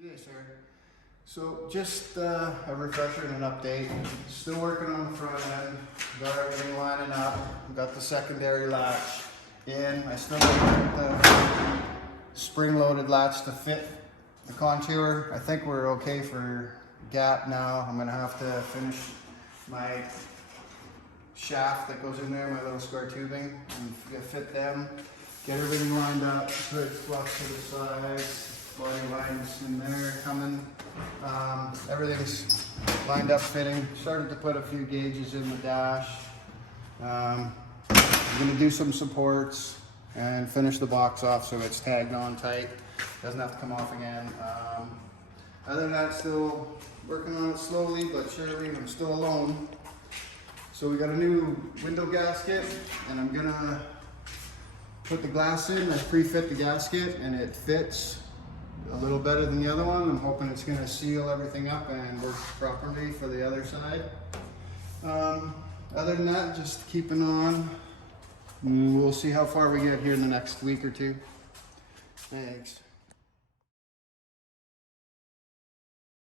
Good day, sir. So just a refresher and an update. Still working on the front end. Got everything lining up. Got the secondary latch in. I still got the spring-loaded latch to fit the contour. I think we're okay for gap now. I'm gonna have to finish my shaft that goes in there, my little square tubing, and fit them. Get everything lined up, put flush to the sides. Body lines in there coming. Everything's lined up fitting. Started to put a few gauges in the dash. I'm gonna do some supports and finish the box off so it's tagged on tight. Doesn't have to come off again. Other than that, still working on it slowly but surely. I'm still alone. So we got a new window gasket and I'm gonna put the glass in. I pre-fit the gasket and it fits a little better than the other one. I'm hoping it's going to seal everything up and work properly for the other side. Other than that, just keeping on. We'll see how far we get here in the next week or two. Thanks.